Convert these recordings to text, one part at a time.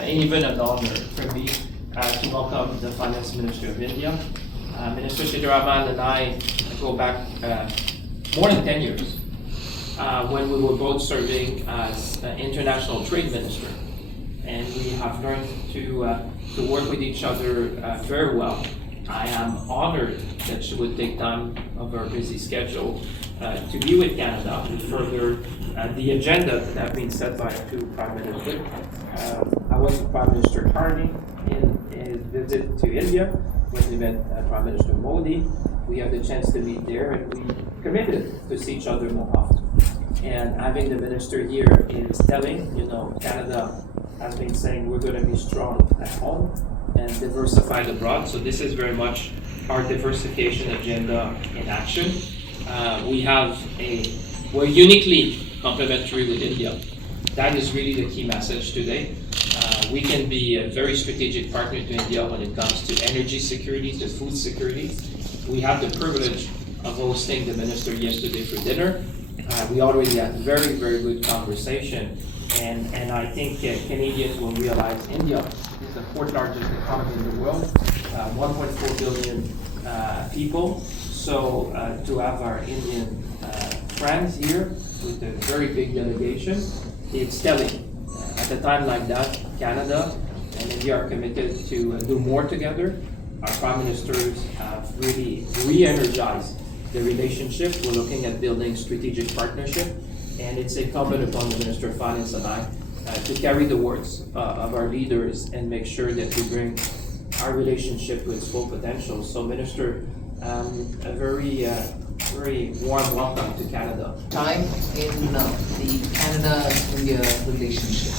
even an honor for me to welcome the Finance Minister of India. Minister Sitharaman and I go back more than 10 years when we were both serving as international trade minister. And we have learned to work with each other very well. I am honored that she would take time of her busy schedule to be with Canada to further the agenda that have been set by our two Prime Ministers. I was with Prime Minister Carney in his visit to India when we met Prime Minister Modi. We had the chance to meet there and we committed to see each other more often. And having the minister here is telling, Canada has been saying we're going to be strong at home and diversified abroad. So this is very much our diversification agenda in action. We're uniquely complementary with India. That is really the key message today. We can be a very strategic partner to India when it comes to energy security, to food security. We have the privilege of hosting the minister yesterday for dinner. We already had very, very good conversation. And I think Canadians will realize India is the fourth largest economy in the world, 1.4 billion people. So to have our Indian friends here with a very big delegation, it's telling. At a time like that, Canada and India are committed to do more together. Our prime ministers have really re-energized the relationship. We're looking at building strategic partnership, and it's incumbent upon the Minister of Finance and I to carry the words of our leaders and make sure that we bring our relationship to its full potential. So, Minister, a very warm welcome to Canada. Time in the Canada-India relationship,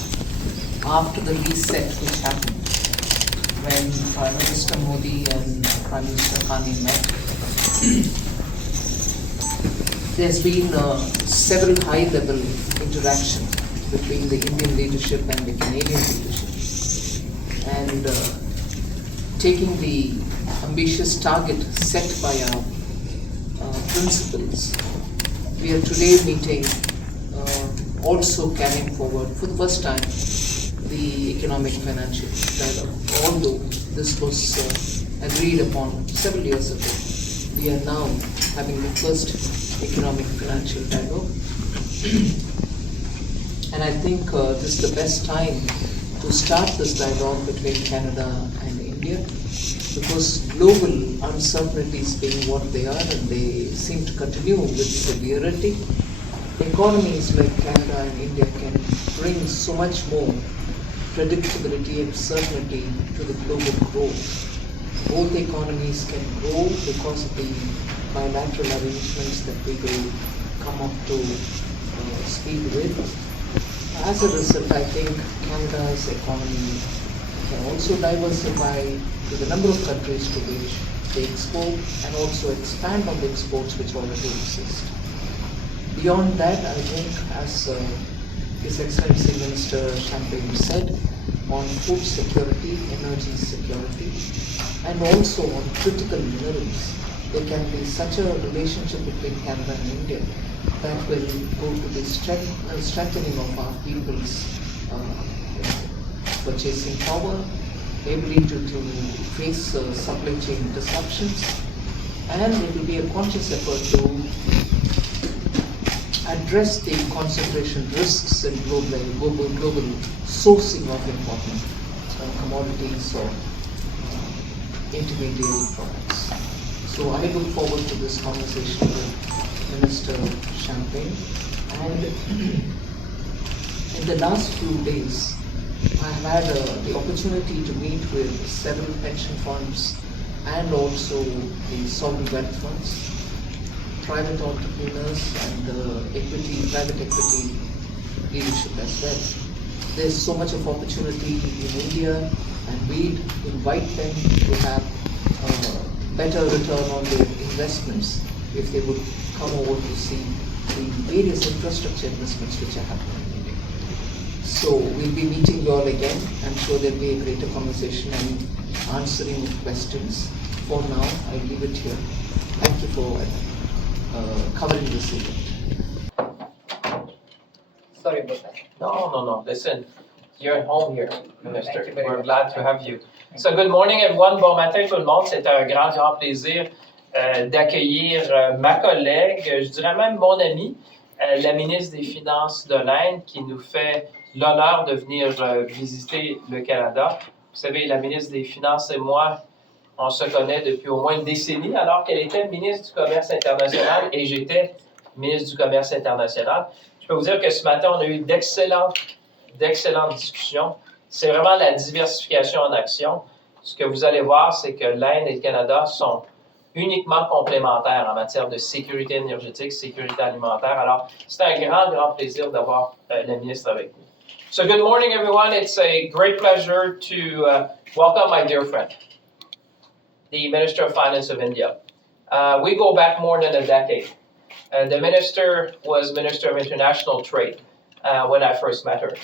after the reset which happened when Prime Minister Modi and Prime Minister Carney met, there's been several high-level interactions between the Indian leadership and the Canadian leadership, and taking the ambitious target set by our principles. We are today meeting, also carrying forward for the first time the economic financial dialogue. Although this was agreed upon several years ago, we are now having the first economic financial dialogue. And I think this is the best time to start this dialogue between Canada and India, because global uncertainties being what they are, and they seem to continue with severity, economies like Canada and India can bring so much more predictability and certainty to the global growth. Both economies can grow because of the bilateral arrangements that we will come up to speed with. As a result, I think Canada's economy can also diversify to the number of countries to which they export and also expand on the exports which already exist. Beyond that, I think, as His Excellency Minister Champagne said, on food security, energy security, and also on critical minerals, there can be such a relationship between Canada and India that will go to the strengthening of our people's purchasing power, ability to face supply chain disruptions, and it will be a conscious effort to address the concentration risks in global sourcing of important commodities or intermediary products. So I look forward to this conversation with Minister Champagne. And in the last few days, I had the opportunity to meet with several pension funds and also the sovereign wealth funds, private entrepreneurs, and private equity leadership as well. There's so much of opportunity in India, and we invite them to have better return on their investments if they would come over to see the various infrastructure investments which are happening in India. So we'll be meeting you all again. I'm sure there'll be a greater conversation and answering questions. For now, I leave it here. Thank you for covering this event. Sorry about that. No. Listen, You're at home here, Minister. Thank you very We're much. glad to have you. So good morning everyone, bon matin tout le monde. C'est un grand plaisir d'accueillir ma collègue, je dirais même mon amie, la ministre des Finances de l'Inde, qui nous fait l'honneur de venir visiter le Canada. Vous savez, la ministre des Finances et moi, on se connaît depuis au moins une décennie, alors qu'elle était ministre du Commerce international et j'étais ministre du Commerce international. Je peux vous dire que ce matin, on a eu d'excellentes discussions. C'est vraiment la diversification en action. Ce que vous allez voir, c'est que l'Inde et le Canada sont uniquement complémentaires en matière de sécurité énergétique, sécurité alimentaire. Alors, c'est un grand plaisir d'avoir la ministre avec nous. So good morning, everyone. It's a great pleasure to welcome my dear friend, the Minister of Finance of India. We go back more than a decade. The minister was Minister of International Trade when I first met her.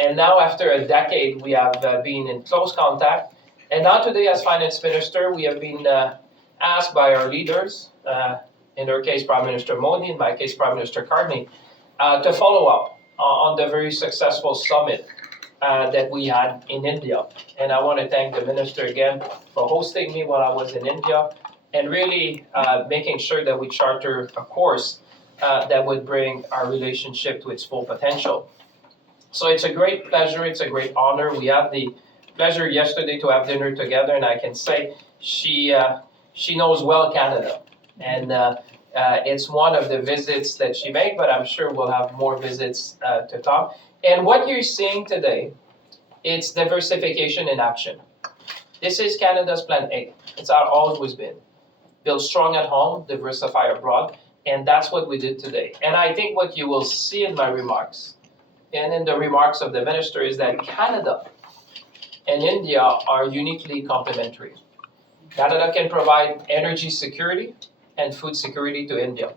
And now, after a decade, we have been in close contact. And now today, as Finance Minister, we have been asked by our leaders, in her case, Prime Minister Modi, in my case, Prime Minister Carney, to follow up on the very successful summit that we had in India. And I want to thank the Minister again for hosting me while I was in India and really making sure that we charter a course that would bring our relationship to its full potential. So it's a great pleasure, it's a great honor. We had the pleasure yesterday to have dinner together, and I can say she knows well Canada. And it's one of the visits that she made, but I'm sure we'll have more visits to come. And what you're seeing today, it's diversification in action. This is Canada's Plan A. It's always been. Build strong at home, diversify abroad, and that's what we did today. And I think what you will see in my remarks, and in the remarks of the minister, is that Canada and India are uniquely complementary. Canada can provide energy security and food security to India.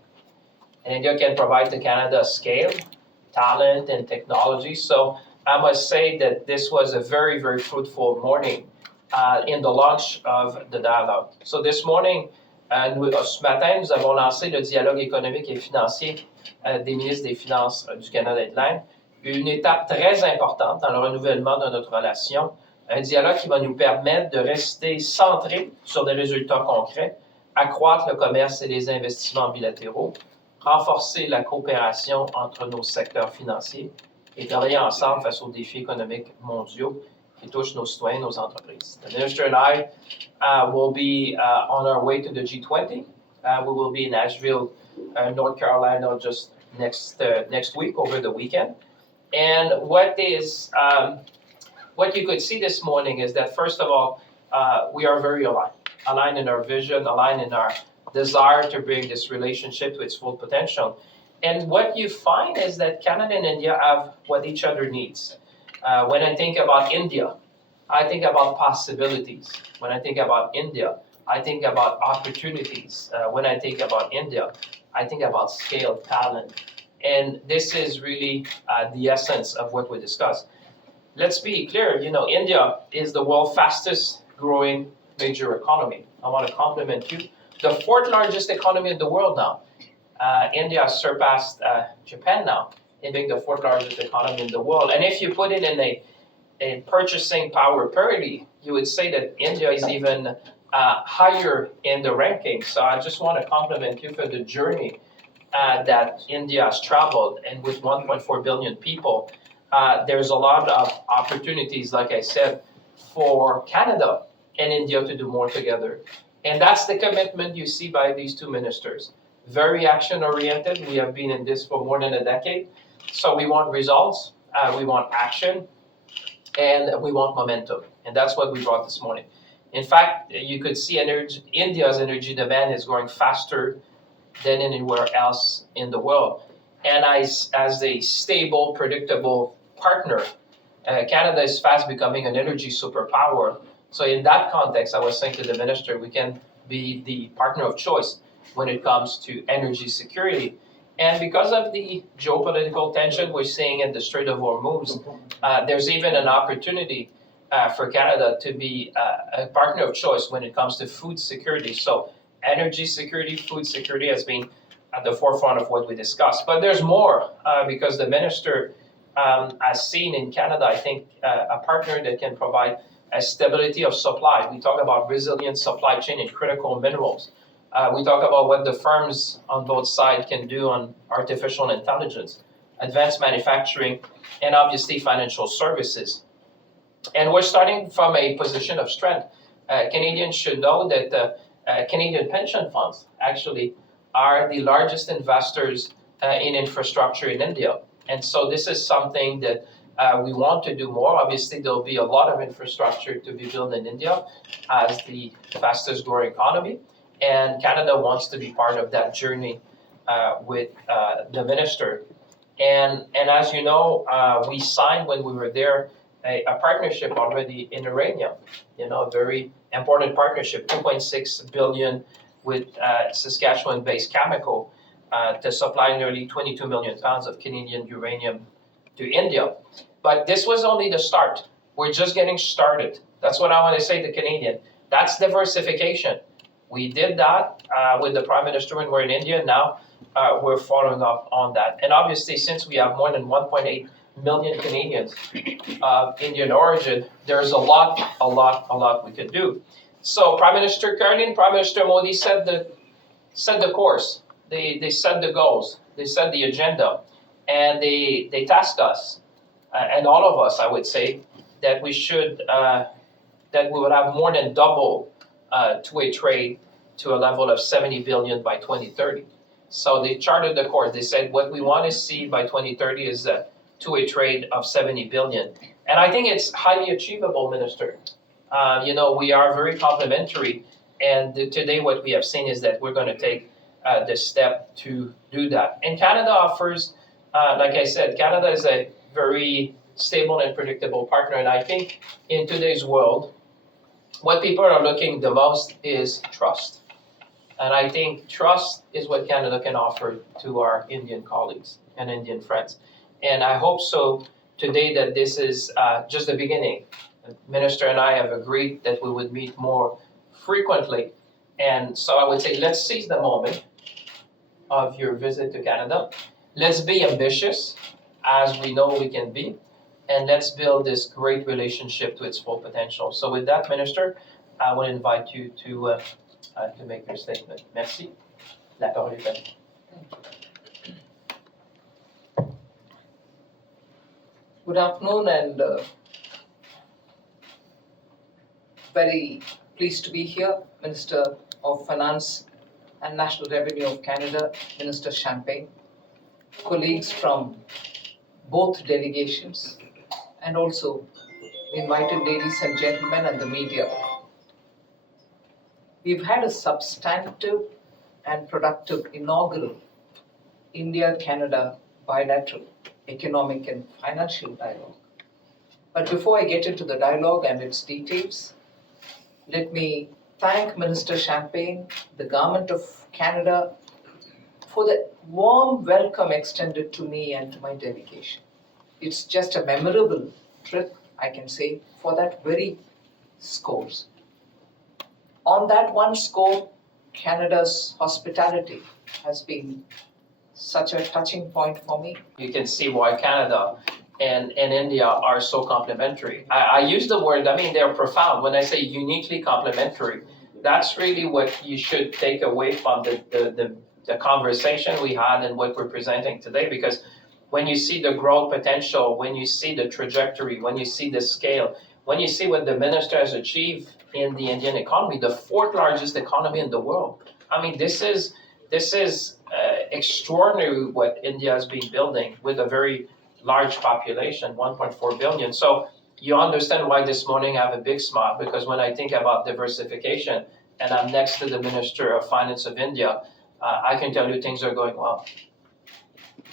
And India can provide to Canada scale, talent, and technology. So I must say that this was a very fruitful morning in the launch of the dialogue. So this morning, ce matin, nous avons lancé le dialogue économique et financier des ministres des Finances du Canada et de l'Inde. Une étape très importante dans le renouvellement de notre relation, un dialogue qui va nous permettre de rester centré sur des résultats concrets, accroître le commerce et les investissements bilatéraux, renforcer la coopération entre nos secteurs financiers et travailler ensemble face aux défis économiques mondiaux qui touchent nos citoyens et nos entreprises. The Minister and I will be on our way to the G20. We will be in Asheville, North Carolina just next week, over the weekend. And what you could see this morning is that, first of all, we are very aligned in our vision, aligned in our desire to bring this relationship to its full potential. And what you find is that Canada and India have what each other needs. When I think about India, I think about possibilities. When I think about India, I think about opportunities. When I think about India, I think about scale, talent. And this is really the essence of what we discussed. Let's be clear, India is the world's fastest growing major economy. I want to compliment you. The fourth largest economy in the world now. India has surpassed Japan now in being the fourth largest economy in the world. And if you put it in a purchasing power parity, you would say that India is even higher in the ranking. So I just want to compliment you for the journey that India has traveled. And with 1.4 billion people, there's a lot of opportunities, like I said, for Canada and India to do more together. And that's the commitment you see by these two ministers. Very action-oriented. We have been in this for more than a decade. So we want results, we want action, and we want momentum. And that's what we brought this morning. In fact, you could see India's energy demand is growing faster than anywhere else in the world. And as a stable, predictable partner, Canada is fast becoming an energy superpower. So in that context, I was saying to the minister, we can be the partner of choice when it comes to energy security. And because of the geopolitical tension we're seeing in the Strait of Hormuz, there's even an opportunity for Canada to be a partner of choice when it comes to food security. So energy security, food security has been at the forefront of what we discussed. But there's more because the minister as seen in Canada, I think a partner that can provide a stability of supply. We talk about resilient supply chain and critical minerals. We talk about what the firms on both sides can do on artificial intelligence, advanced manufacturing, and obviously financial services. And we're starting from a position of strength. Canadians should know that the Canadian pension funds actually are the largest investors in infrastructure in India. And so this is something that we want to do more. Obviously, there'll be a lot of infrastructure to be built in India as the fastest growing economy. And Canada wants to be part of that journey with the minister. And as you know, we signed when we were there a partnership already in uranium, a very important partnership, 2.6 billion with Saskatchewan-based Cameco to supply nearly 22 million pounds of Canadian uranium to India. But this was only the start. We're just getting started. That's what I want to say to Canadian. That's diversification. We did that with the Prime Minister when we're in India. Now we're following up on that. And obviously, since we have more than 1.8 million Canadians of Indian origin, there's a lot we could do. So Prime Minister Karni, Prime Minister Modi set the course. They set the goals. They set the agenda, and they tasked us, and all of us, I would say, that we would have more than double two-way trade to a level of 70 billion by 2030. So they charted the course. They said what we want to see by 2030 is a two-way trade of 70 billion. And I think it's highly achievable, Minister. We are very complementary. And today what we have seen is that we're going to take the step to do that. And Canada offers, like I said, Canada is a very stable and predictable partner. And I think in today's world, what people are looking the most is trust. And I think trust is what Canada can offer to our Indian colleagues and Indian friends. And I hope so today that this is just the beginning. The Minister and I have agreed that we would meet more frequently. And so I would say, let's seize the moment of your visit to Canada. Let's be ambitious, as we know we can be. And let's build this great relationship to its full potential. So with that, Minister, I will invite you to make your statement. Merci. La parole est à vous. Good afternoon, and very pleased to be here. Minister of Finance and National Revenue of Canada, Minister Champagne, colleagues from both delegations, and also invited ladies and gentlemen and the media. We've had a substantive and productive inaugural India-Canada bilateral economic and financial dialogue. But before I get into the dialogue and its details, let me thank Minister Champagne, the Government of Canada, for the warm welcome extended to me and to my delegation. It's just a memorable trip, I can say, for that very scores. On that one score, Canada's hospitality has been such a touching point for me. You can see why Canada and India are so complementary. I use the word, they're profound. When I say uniquely complementary, that's really what you should take away from the conversation we had and what we're presenting today, because when you see the growth potential, when you see the trajectory, when you see the scale, when you see what the minister has achieved in the Indian economy, the fourth largest economy in the world. This is extraordinary what India has been building with a very large population, 1.4 billion. So you understand why this morning I have a big smile, because when I think about diversification and I'm next to the Minister of Finance of India, I can tell you things are going well.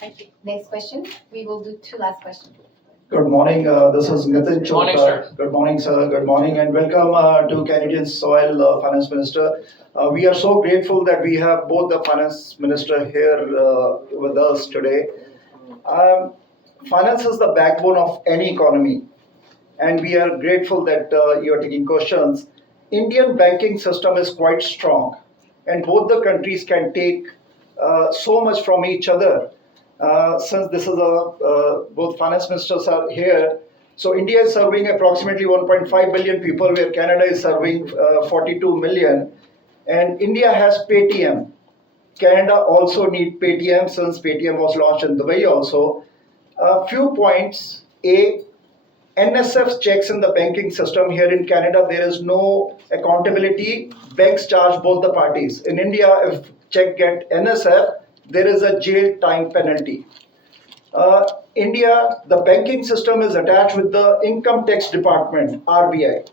Thank you. Next question. We will do two last questions. Good morning. This is Nitin Chopra. Good morning, sir. Good morning, sir. Good morning, and welcome to Canadian soil, Finance Minister. We are so grateful that we have both the Finance Minister here with us today. Finance is the backbone of any economy, and we are grateful that you are taking questions. Indian banking system is quite strong, and both the countries can take so much from each other. Since this is both finance ministers are here, so India is serving approximately 1.5 billion people, where Canada is serving 42 million, and India has Paytm. Canada also need Paytm, since Paytm was launched in Dubai also. A few points. A, NSF checks in the banking system. Here in Canada, there is no accountability. Banks charge both the parties. In India, if check get NSF, there is a jail time penalty. India, the banking system is attached with the income tax department, RBI.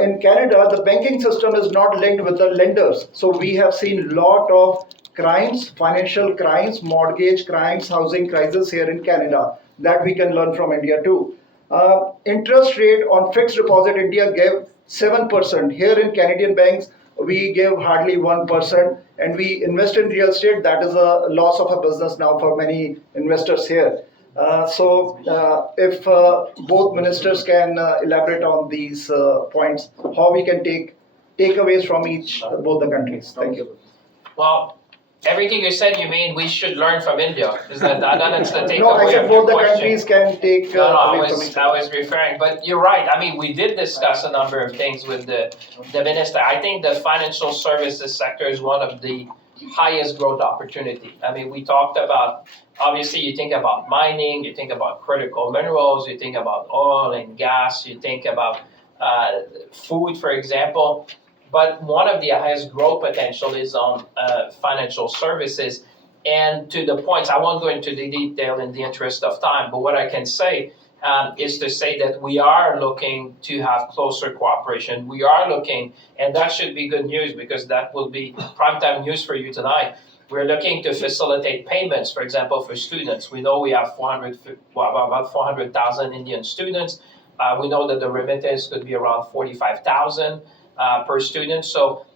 In Canada, the banking system is not linked with the lenders. So we have seen lot of crimes, financial crimes, mortgage crimes, housing crisis here in Canada, that we can learn from India too. Interest rate on fixed deposit, India gave 7%. Here in Canadian banks, we give hardly 1%, and we invest in real estate. That is a loss of a business now for many investors here. If both ministers can elaborate on these points, how we can take takeaways from both the countries. Thank you. Well, everything you said, you mean we should learn from India? Is that's the takeaway? No, I said of your both the question. countries can take No, away from each I other. was referring, but you're right. I mean, we did discuss a number of things with the minister. I think the financial services sector is one of the highest growth opportunity. I mean, we talked about, obviously, you think about mining, you think about critical minerals, you think about oil and gas, you think about food, for example. But one of the highest growth potential is on financial services. And to the points, I won't go into the detail in the interest of time, but what I can say is to say that we are looking to have closer cooperation. We are looking, and that should be good news, because that will be primetime news for you tonight. We're looking to facilitate payments, for example, for students. We know we have about 400,000 Indian students. We know that the remittance could be around 45,000 per student. So